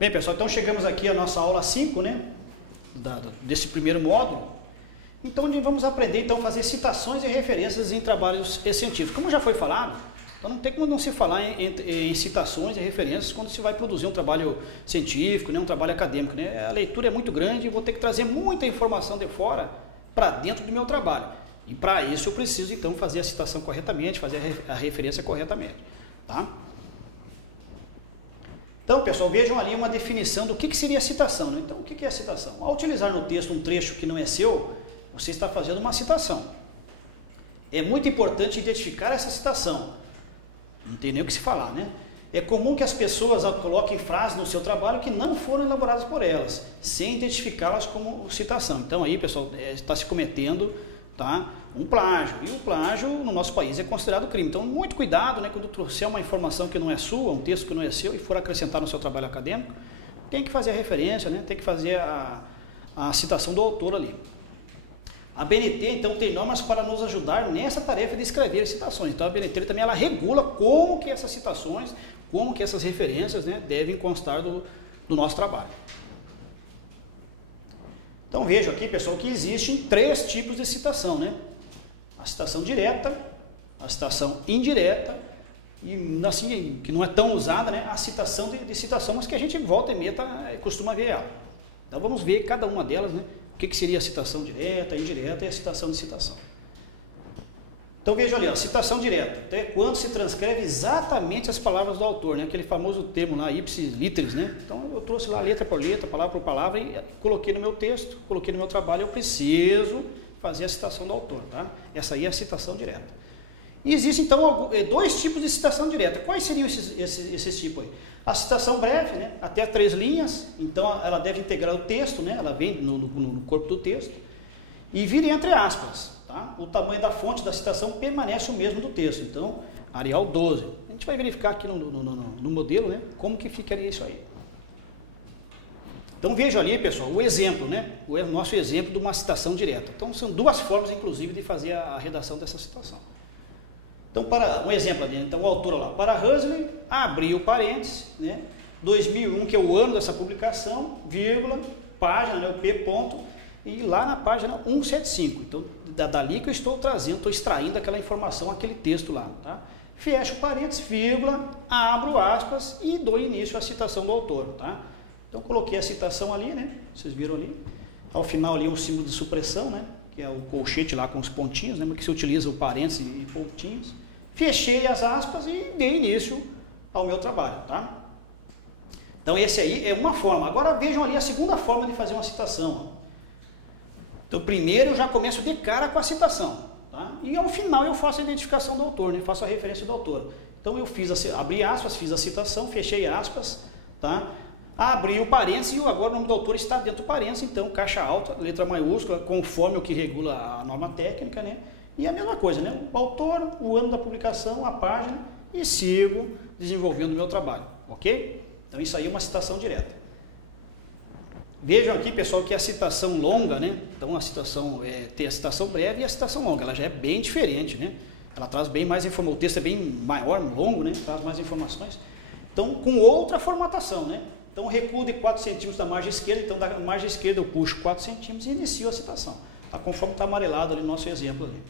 Bem, pessoal, então chegamos aqui à nossa aula 5, né? Desse primeiro módulo. Então, onde vamos aprender então a fazer citações e referências em trabalhos científicos. Como já foi falado, então não tem como não se falar em citações e referências quando se vai produzir um trabalho científico, né? Um trabalho acadêmico, né? A leitura é muito grande e vou ter que trazer muita informação de fora para dentro do meu trabalho. E para isso eu preciso então fazer a citação corretamente, fazer a referência corretamente, tá? Então, pessoal, vejam ali uma definição do que seria a citação, né? Então, o que é a citação? Ao utilizar no texto um trecho que não é seu, você está fazendo uma citação. É muito importante identificar essa citação. Não tem nem o que se falar, né? É comum que as pessoas coloquem frases no seu trabalho que não foram elaboradas por elas, sem identificá-las como citação. Então, aí, pessoal, está se cometendo, tá, um plágio. E o plágio no nosso país é considerado crime. Então, muito cuidado, né, quando trouxer uma informação que não é sua, um texto que não é seu e for acrescentar no seu trabalho acadêmico, tem que fazer a referência, né, tem que fazer a citação do autor ali. A BNT, então, tem normas para nos ajudar nessa tarefa de escrever citações. Então, a BNT também ela regula como que essas citações, como que essas referências, né, devem constar do nosso trabalho. Então, vejo aqui, pessoal, que existem 3 tipos de citação, né? A citação direta, a citação indireta e, assim, que não é tão usada, né? A citação de citação, mas que a gente volta e meia costuma ver ela. Então, vamos ver cada uma delas, né? O que seria a citação direta, indireta e a citação de citação. Então, veja ali, a citação direta. Então, é quando se transcreve exatamente as palavras do autor, né? Aquele famoso termo lá, ipsis literis, né? Então, eu trouxe lá letra por letra, palavra por palavra e coloquei no meu texto, coloquei no meu trabalho, eu preciso fazer a citação do autor, tá? Essa aí é a citação direta. E existem, então, 2 tipos de citação direta. Quais seriam esses tipos aí? A citação breve, né? Até 3 linhas, então ela deve integrar o texto, né? Ela vem no corpo do texto e vir entre aspas, tá? O tamanho da fonte da citação permanece o mesmo do texto, então, Arial 12. A gente vai verificar aqui no modelo, né? Como que ficaria isso aí. Então, veja ali, pessoal, o exemplo, né? O nosso exemplo de uma citação direta. Então, são 2 formas, inclusive, de fazer a redação dessa citação. Então, para um exemplo ali, então o autor lá, para Huxley, abriu parênteses, né? 2001, que é o ano dessa publicação, vírgula, página, né? O P ponto, e lá na página 175. Então, dali que eu estou trazendo, estou extraindo aquela informação, aquele texto lá, tá? Fecho parênteses, vírgula, abro aspas e dou início à citação do autor, tá? Então, coloquei a citação ali, né? Vocês viram ali. Ao final ali o símbolo de supressão, né? Que é o colchete lá com os pontinhos, lembra que se utiliza o parênteses e pontinhos. Fechei as aspas e dei início ao meu trabalho, tá? Então, esse aí é uma forma. Agora, vejam ali a segunda forma de fazer uma citação. Então, primeiro eu já começo de cara com a citação, tá? E ao final eu faço a identificação do autor, né? Faço a referência do autor. Então, eu abri aspas, fiz a citação, fechei aspas, tá? Abri o parênteses e agora o nome do autor está dentro do parênteses, então caixa alta, letra maiúscula, conforme o que regula a norma técnica, né? E a mesma coisa, né? O autor, o ano da publicação, a página e sigo desenvolvendo o meu trabalho, ok? Então isso aí é uma citação direta. Vejam aqui, pessoal, que a citação longa, né? Então a citação tem a citação breve e a citação longa, ela já é bem diferente, né? Ela traz bem mais informação, o texto é bem maior, longo, né? Traz mais informações. Então, com outra formatação, né? Então, recuo de 4 centímetros da margem esquerda, então da margem esquerda eu puxo 4 centímetros e inicio a citação, tá? Conforme está amarelado ali no nosso exemplo ali.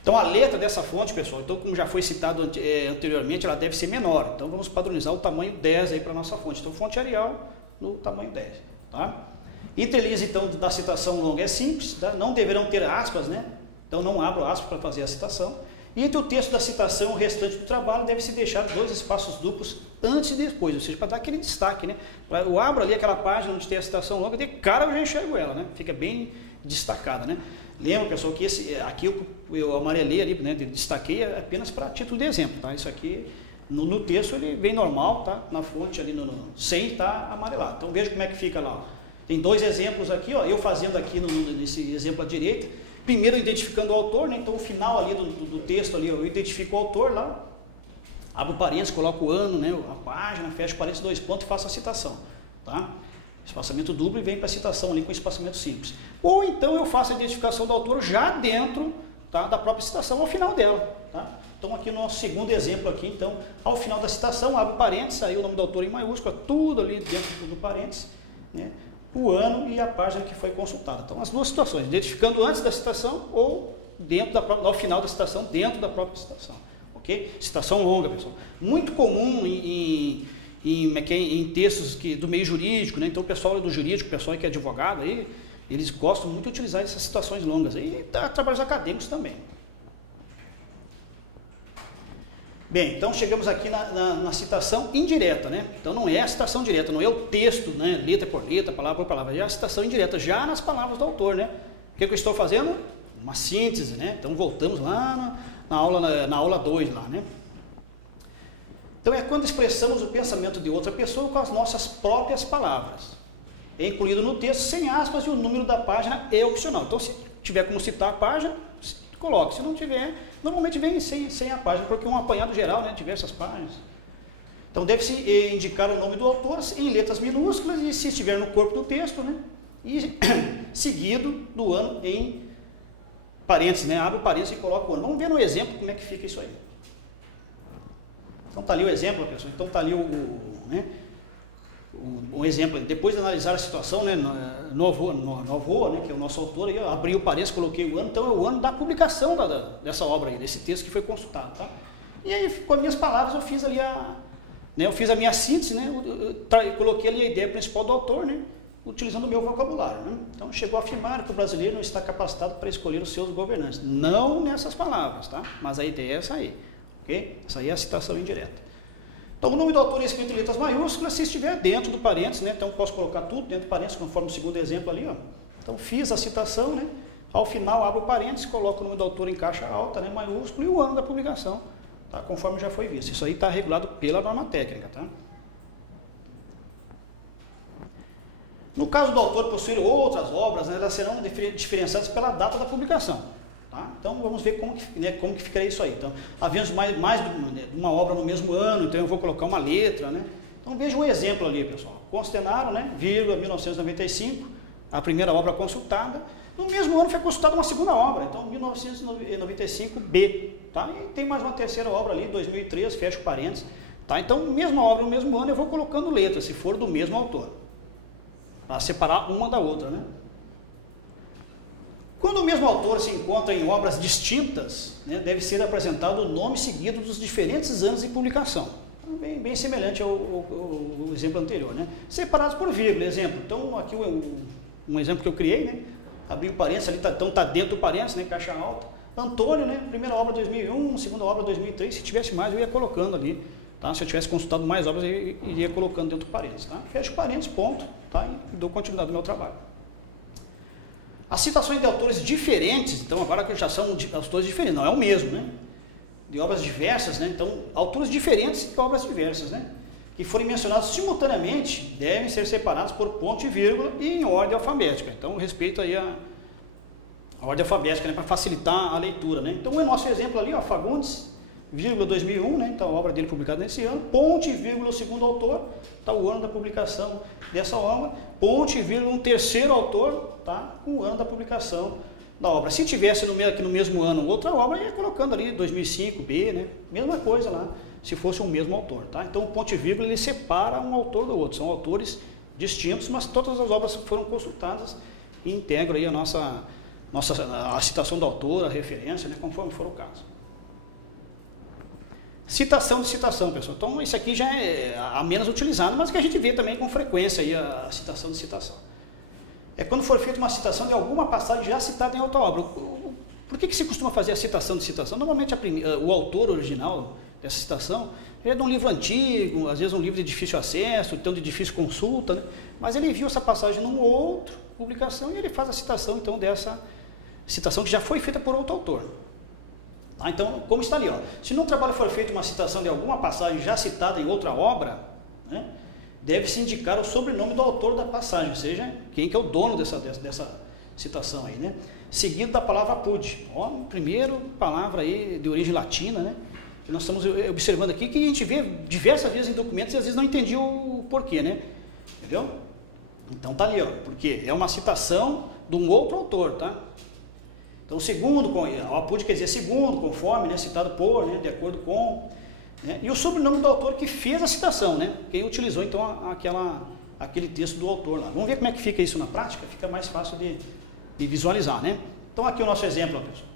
Então, a letra dessa fonte, pessoal, então como já foi citado anteriormente, ela deve ser menor. Então, vamos padronizar o tamanho 10 aí para a nossa fonte. Então, fonte Arial no tamanho 10, tá? Interlinhas, então, da citação longa é simples, tá? Não deverão ter aspas, né? Então, não abro aspas para fazer a citação. E entre o texto da citação e o restante do trabalho, deve-se deixar 2 espaços duplos antes e depois, ou seja, para dar aquele destaque, né? Eu abro ali aquela página onde tem a citação longa, de cara eu já enxergo ela, né? Fica bem destacada, né? Lembra, pessoal, que aqui eu amarelei ali, né? Destaquei apenas para título de exemplo, tá? Isso aqui, no texto, ele vem normal, tá? Na fonte ali, sem estar amarelado. Então, veja como é que fica lá, ó. Tem 2 exemplos aqui, ó, eu fazendo aqui nesse exemplo à direita. Primeiro identificando o autor, né? Então o final ali do texto ali, eu identifico o autor lá, abro parênteses, coloco o ano, né? A página, fecho parênteses, 2 pontos e faço a citação, tá? Espaçamento duplo e vem para a citação ali com espaçamento simples. Ou então eu faço a identificação do autor já dentro, tá, da própria citação ao final dela, tá? Então aqui no nosso segundo exemplo aqui, então, ao final da citação, abre parênteses, aí o nome do autor em maiúscula, tudo ali dentro do parênteses, né? O ano e a página que foi consultada. Então, as duas situações, identificando antes da citação ou dentro ao final da citação, dentro da própria citação. Ok? Citação longa, pessoal. Muito comum em textos do meio jurídico, né? Então, o pessoal do jurídico, o pessoal que é advogado, aí, eles gostam muito de utilizar essas citações longas. E trabalhos acadêmicos também. Bem, então chegamos aqui na citação indireta, né? Então não é a citação direta, não é o texto, né? Letra por letra, palavra por palavra, é a citação indireta, já nas palavras do autor, né? O que eu estou fazendo? Uma síntese, né? Então voltamos lá na aula 2 lá, né? Então é quando expressamos o pensamento de outra pessoa com as nossas próprias palavras. É incluído no texto sem aspas e o número da página é opcional. Então se tiver como citar a página, coloque. Se não tiver, normalmente vem sem a página, porque é um apanhado geral, né, diversas páginas. Então deve-se indicar o nome do autor em letras minúsculas e se estiver no corpo do texto, né, e seguido do ano em parênteses, né, abre o parênteses e coloca o ano. Vamos ver no exemplo como é que fica isso aí. Então está ali o exemplo, pessoal. Então está ali um exemplo, depois de analisar a situação, né, no avô, né, que é o nosso autor, aí, eu abri o parênteses, coloquei o ano, então é o ano da publicação dessa obra aí, desse texto que foi consultado, tá? E aí, com as minhas palavras, eu fiz ali eu fiz a minha síntese, né, eu coloquei ali a ideia principal do autor, né, utilizando o meu vocabulário, né? Então, chegou a afirmar que o brasileiro não está capacitado para escolher os seus governantes. Não nessas palavras, tá? Mas a ideia é essa aí, ok? Essa aí é a citação indireta. Então, o nome do autor é escrito em letras maiúsculas, se estiver dentro do parênteses, né? Então, posso colocar tudo dentro do parênteses, conforme o segundo exemplo ali, ó. Então, fiz a citação, né? Ao final, abro o parênteses, coloco o nome do autor em caixa alta, né? Maiúsculo, e o ano da publicação, tá? Conforme já foi visto. Isso aí está regulado pela norma técnica, tá? No caso do autor possuir outras obras, né, elas serão diferenciadas pela data da publicação. Tá? Então vamos ver como que ficaria isso aí. Então, havendo mais de uma obra no mesmo ano, então eu vou colocar uma letra, né? Então veja um exemplo ali, pessoal. Constenaram, né? 1995, a primeira obra consultada. No mesmo ano foi consultada uma segunda obra, então 1995B. Tá? E tem mais uma terceira obra ali, 2003, fecha o parênteses. Tá? Então, mesma obra no mesmo ano, eu vou colocando letras, se for do mesmo autor. Para separar uma da outra, né? Quando o mesmo autor se encontra em obras distintas, né, deve ser apresentado o nome seguido dos diferentes anos de publicação. Então, bem semelhante ao exemplo anterior, né? Separados por vírgula, exemplo. Então, aqui um exemplo que eu criei, né? Abri o parênteses ali, então está dentro do parênteses, né? Caixa alta. Antônio, né? Primeira obra 2001, segunda obra 2003. Se tivesse mais, eu ia colocando ali. Tá? Se eu tivesse consultado mais obras, eu iria colocando dentro do parênteses. Tá? Fecho o parênteses, ponto. Tá? E dou continuidade ao meu trabalho. As citações de autores diferentes, então agora que já são autores diferentes, não é o mesmo, né? De obras diversas, né? Então, autores diferentes e obras diversas, né? Que forem mencionados simultaneamente, devem ser separados por ponto e vírgula e em ordem alfabética. Então, respeito aí a ordem alfabética, né? Para facilitar a leitura, né? Então, o nosso exemplo ali, ó, Fagundes, vírgula 2001, né? Então, a obra dele publicada nesse ano, ponto e vírgula o segundo autor, tá? O ano da publicação dessa obra, ponto e vírgula um terceiro autor, tá? O ano da publicação da obra. Se tivesse aqui no mesmo ano outra obra, ia colocando ali 2005B, né? Mesma coisa lá, se fosse o mesmo autor, tá? Então o ponto e vírgula ele separa um autor do outro, são autores distintos, mas todas as obras foram consultadas e integram aí a citação do autor, a referência, né? Conforme for o caso. Citação de citação, pessoal. Então, isso aqui já é a menos utilizado, mas que a gente vê também com frequência aí a citação de citação. É quando for feita uma citação de alguma passagem já citada em outra obra. Por que se costuma fazer a citação de citação? Normalmente o autor original dessa citação é de um livro antigo, às vezes um livro de difícil acesso, então de difícil consulta, né? Mas ele viu essa passagem numa outra publicação e ele faz a citação então dessa citação que já foi feita por outro autor. Ah, então, como está ali, ó, se no trabalho for feita uma citação de alguma passagem já citada em outra obra, né, deve-se indicar o sobrenome do autor da passagem, ou seja, quem que é o dono dessa citação aí, né? Seguido da palavra apud. Ó, primeiro palavra aí de origem latina, né? Que nós estamos observando aqui, que a gente vê diversas vezes em documentos e às vezes não entendi o porquê, né? Entendeu? Então tá ali, ó, porque é uma citação de um outro autor, tá? Então, segundo, o APUD quer dizer segundo, conforme, né, citado por, né, de acordo com, né, e o sobrenome do autor que fez a citação, né, quem utilizou então aquele texto do autor lá. Vamos ver como é que fica isso na prática, fica mais fácil de visualizar, né. Então, aqui o nosso exemplo, pessoal.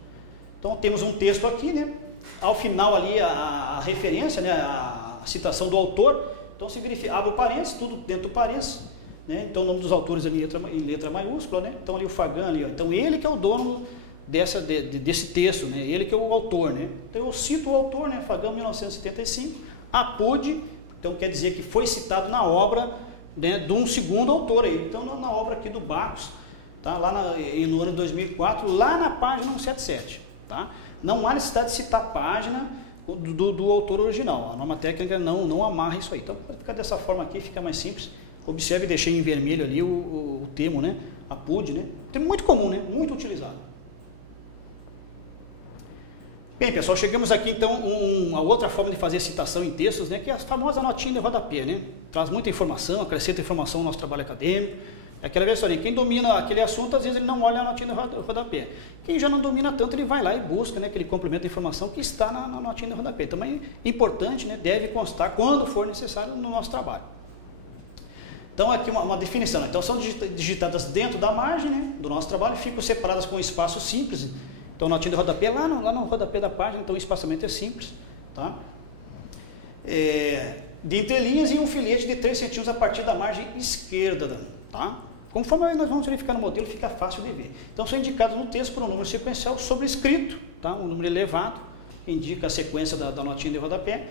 Então, temos um texto aqui, né, ao final ali a referência, né, a citação do autor. Então, se verifica, abre o parênteses, tudo dentro do parênteses, né, então o nome dos autores ali em letra maiúscula, né, então ali o Fagan ali, ó, então ele que é o dono desse texto, né? Ele que é o autor, né? Então eu cito o autor, né? Fagan, 1975, APUD, então quer dizer que foi citado na obra, né, de um segundo autor aí, então na obra aqui do Bacos, tá? Lá no ano de 2004, lá na página 177, tá? Não há necessidade de citar a página do autor original, a norma técnica não amarra isso aí, então fica dessa forma aqui, fica mais simples. Observe, deixei em vermelho ali o termo, né? APUD, né? Termo muito comum, né? Muito utilizado. Bem, pessoal, chegamos aqui então a outra forma de fazer citação em textos, né, que é a famosa notinha de rodapé, né? Traz muita informação, acrescenta informação no nosso trabalho acadêmico. É aquela vez, quem domina aquele assunto, às vezes ele não olha a notinha de rodapé. Quem já não domina tanto, ele vai lá e busca, né, aquele complemento de informação que está na notinha de rodapé. Também é importante, né, deve constar quando for necessário no nosso trabalho. Então, aqui uma definição. Então, são digitadas dentro da margem, né, do nosso trabalho, ficam separadas com um espaço simples. Então, notinha de rodapé lá no rodapé da página, então o espaçamento é simples, tá? De entrelinhas e um filete de 3 centímetros a partir da margem esquerda, tá? Conforme nós vamos verificar no modelo, fica fácil de ver. Então, são indicados no texto por um número sequencial sobrescrito, tá? Um número elevado, que indica a sequência da notinha de rodapé,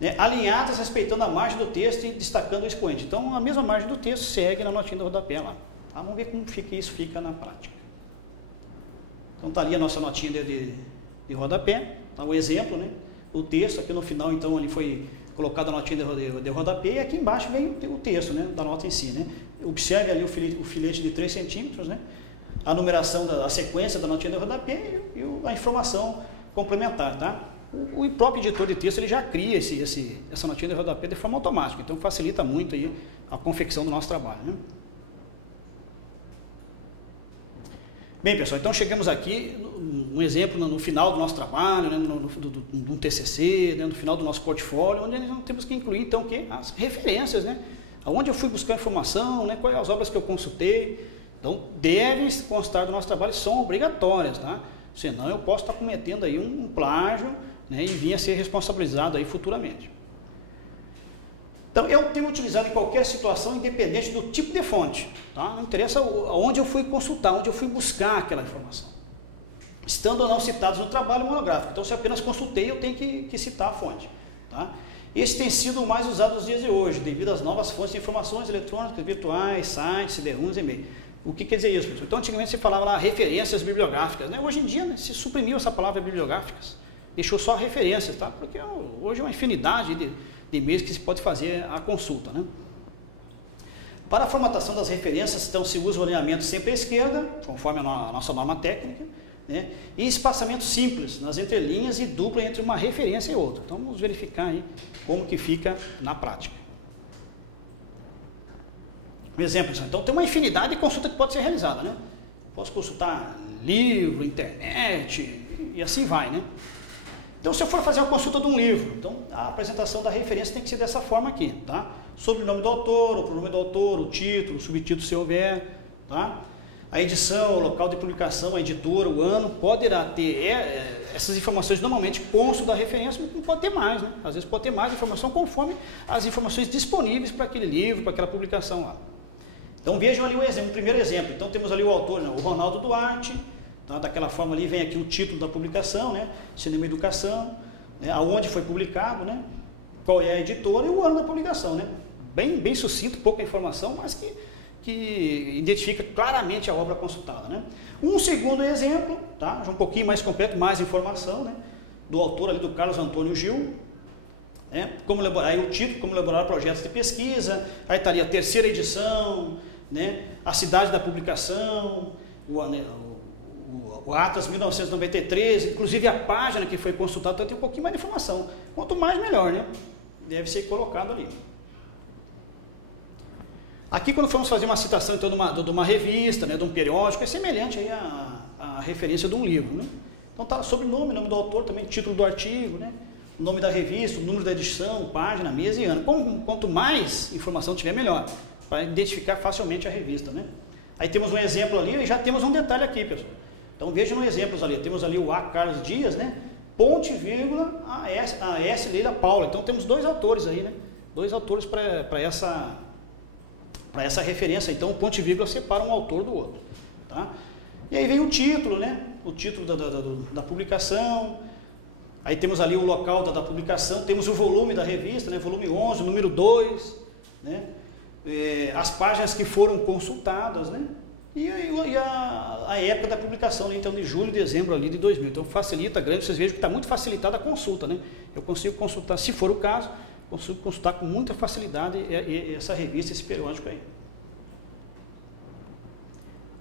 né? Alinhadas respeitando a margem do texto e destacando o expoente. Então, a mesma margem do texto segue na notinha de rodapé lá. Tá? Vamos ver como fica na prática. Então está ali a nossa notinha de rodapé, tá o exemplo, né? O texto, aqui no final então ali foi colocada a notinha de rodapé e aqui embaixo vem o texto, né, da nota em si, né? Observe ali o filete de 3 centímetros, né? A numeração, a sequência da notinha de rodapé e a informação complementar, tá? O próprio editor de texto ele já cria essa notinha de rodapé de forma automática, então facilita muito aí a confecção do nosso trabalho, né? Bem, pessoal, então chegamos aqui, um exemplo no final do nosso trabalho, né, no TCC, né, no final do nosso portfólio, onde nós temos que incluir, então, as referências, né, aonde eu fui buscar informação, né, quais as obras que eu consultei. Então, devem constar do nosso trabalho, são obrigatórias, tá? Senão eu posso estar cometendo aí um plágio, né, e vir a ser responsabilizado aí futuramente. Então, eu tenho utilizado em qualquer situação, independente do tipo de fonte, tá? Não interessa onde eu fui consultar, onde eu fui buscar aquela informação, estando ou não citados no trabalho monográfico. Então, se eu apenas consultei, eu tenho que citar a fonte, tá? Esse tem sido o mais usado nos dias de hoje, devido às novas fontes de informações eletrônicas, virtuais, sites, CD-ROMs e e-mail. O que quer dizer isso, pessoal? Então, antigamente se falava lá referências bibliográficas, né? Hoje em dia, né, se suprimiu essa palavra bibliográficas, deixou só referências, tá? Porque hoje é uma infinidade de e-mails que se pode fazer a consulta, né? Para a formatação das referências, então, se usa o alinhamento sempre à esquerda, conforme a nossa norma técnica, né? E espaçamento simples nas entrelinhas e dupla entre uma referência e outra. Então, vamos verificar aí como que fica na prática. Um exemplo, então, tem uma infinidade de consulta que pode ser realizada, né? Posso consultar livro, internet e assim vai, né? Então, se eu for fazer uma consulta de um livro, então a apresentação da referência tem que ser dessa forma aqui, tá? Sobrenome do autor, o pronome do autor, o título, o subtítulo se houver, tá? A edição, o local de publicação, a editora, o ano, poderá ter essas informações normalmente constam da referência, mas não pode ter mais, né? Às vezes pode ter mais informação conforme as informações disponíveis para aquele livro, para aquela publicação lá. Então vejam ali o primeiro exemplo. Então temos ali o autor, né? O Ronaldo Duarte. Tá? Daquela forma ali vem aqui o título da publicação, né? Cinema e Educação, né? Aonde foi publicado, né? Qual é a editora e o ano da publicação, né? Bem sucinto, pouca informação, mas que identifica claramente a obra consultada, né? Um segundo exemplo, tá? Já um pouquinho mais completo, mais informação, né? Do autor ali, do Carlos Antônio Gil, né? Aí o título, como elaborar projetos de pesquisa, aí estaria a terceira edição, né? A cidade da publicação, o Atlas 1993, inclusive a página que foi consultada, então tem um pouquinho mais de informação. Quanto mais, melhor, né? Deve ser colocado ali. Aqui, quando formos fazer uma citação então, de uma revista, né, de um periódico, é semelhante aí a referência de um livro, né? Então tá sobrenome, nome do autor, também título do artigo, né? O nome da revista, o número da edição, página, mês e ano. Quanto mais informação tiver, melhor, para identificar facilmente a revista, né? Aí temos um exemplo ali e já temos um detalhe aqui, pessoal. Então vejam nos exemplos ali, temos ali o A. Carlos Dias, né? Ponte, vírgula, a S. Leila Paula. Então temos dois autores aí, né? Dois autores para essa referência. Então o ponto e vírgula separa um autor do outro, tá? E aí vem o título, né? O título da publicação. Aí temos ali o local da publicação, temos o volume da revista, né? Volume 11, número 2, né? As páginas que foram consultadas, né? E a época da publicação, né? Então de julho e dezembro ali de 2000. Então facilita grande, vocês vejam que está muito facilitada a consulta, né? Eu consigo consultar, se for o caso, consigo consultar com muita facilidade essa revista, esse periódico aí.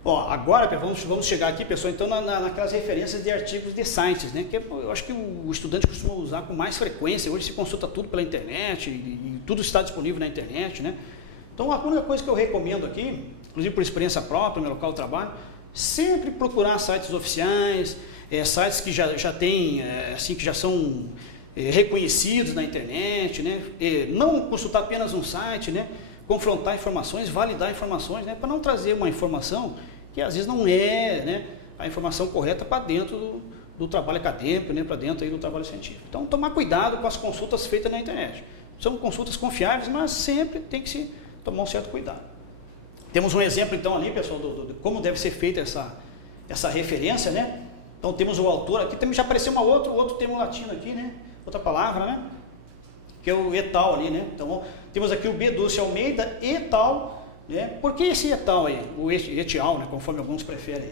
Ó, agora vamos chegar aqui, pessoal, então naquelas referências de artigos de sites, né? Que eu acho que o estudante costuma usar com mais frequência. Hoje se consulta tudo pela internet e tudo está disponível na internet, né? Então a única coisa que eu recomendo aqui, inclusive por experiência própria, no meu local de trabalho, sempre procurar sites oficiais, sites que já têm, assim, que já são reconhecidos na internet, né? Não consultar apenas um site, né? Confrontar informações, validar informações, né? Para não trazer uma informação que às vezes não é, né, a informação correta para dentro do trabalho acadêmico, né? Para dentro aí do trabalho científico. Então tomar cuidado com as consultas feitas na internet. São consultas confiáveis, mas sempre tem que se tomar um certo cuidado. Temos um exemplo então ali, pessoal, de como deve ser feita essa referência, né? Então temos o autor aqui, também já apareceu outro termo latino aqui, né? Outra palavra, né? Que é o et al ali, né? Então temos aqui o B. Dulce Almeida et al, né? Por que esse et al aí? O et al, né? Conforme alguns preferem.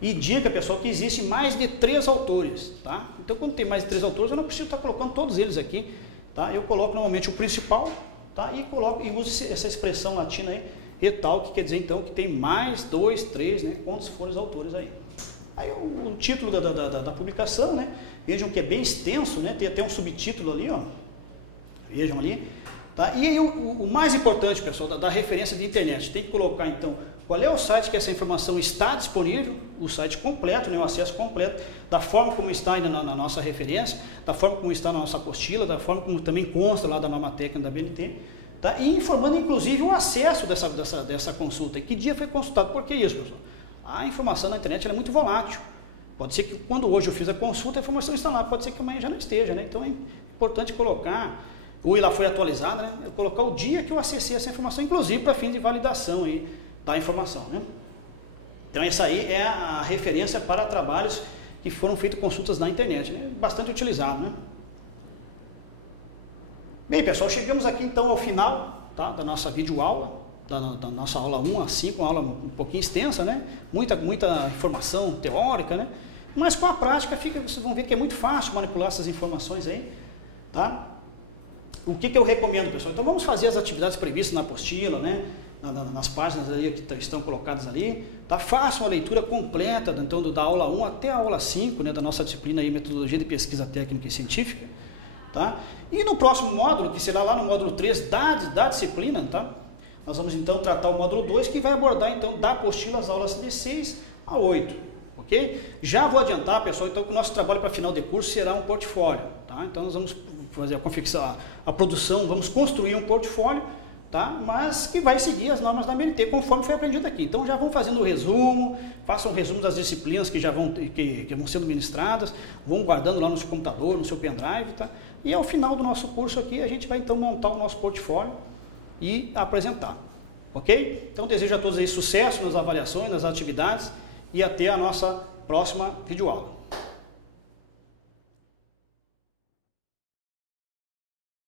Indica, pessoal, que existe mais de 3 autores, tá? Então quando tem mais de 3 autores, eu não preciso estar colocando todos eles aqui, tá? Eu coloco normalmente o principal, tá? E uso essa expressão latina aí, et al, que quer dizer então que tem mais 2, 3, né? Quantos forem os autores aí. Aí o título da publicação, né? Vejam que é bem extenso, né? Tem até um subtítulo ali, ó. Vejam ali. Tá? E aí o mais importante, pessoal, da referência de internet, tem que colocar então qual é o site que essa informação está disponível, o site completo, né? O acesso completo, da forma como está ainda na nossa referência, da forma como está na nossa apostila, da forma como também consta lá da norma técnica da BNT, tá? E informando inclusive o acesso dessa consulta. E que dia foi consultado? Por que isso, pessoal? A informação na internet ela é muito volátil. Pode ser que quando hoje eu fiz a consulta, a informação está lá, pode ser que amanhã já não esteja, né? Então é importante colocar, ou ela foi atualizada, né? Eu colocar o dia que eu acessei essa informação, inclusive para fins de validação aí da informação, né? Então essa aí é a referência para trabalhos que foram feitos consultas na internet, né? Bastante utilizado, né? Bem, pessoal, chegamos aqui então ao final, tá, da nossa videoaula. Da nossa aula 1 a 5, uma aula um pouquinho extensa, né? Muita informação teórica, né? Mas com a prática vocês vão ver que é muito fácil manipular essas informações aí, tá? O que eu recomendo, pessoal? Então vamos fazer as atividades previstas na apostila, né? Nas páginas ali que estão colocadas ali, tá? Façam a leitura completa, então da aula 1 até a aula 5, né? Da nossa disciplina aí, Metodologia de Pesquisa Técnica e Científica, tá? E no próximo módulo, que será lá no módulo 3 da disciplina, tá? Nós vamos então tratar o módulo 2, que vai abordar então da apostila as aulas de 6 a 8, ok? Já vou adiantar, pessoal, então que o nosso trabalho para final de curso será um portfólio, tá? Então nós vamos fazer a produção, vamos construir um portfólio, tá? Mas que vai seguir as normas da BNT, conforme foi aprendido aqui. Então já vão fazendo o resumo, façam um resumo das disciplinas que vão sendo ministradas, vão guardando lá no seu computador, no seu pendrive, tá? E ao final do nosso curso aqui, a gente vai então montar o nosso portfólio e apresentar, ok? Então desejo a todos aí sucesso nas avaliações, nas atividades e até a nossa próxima videoaula.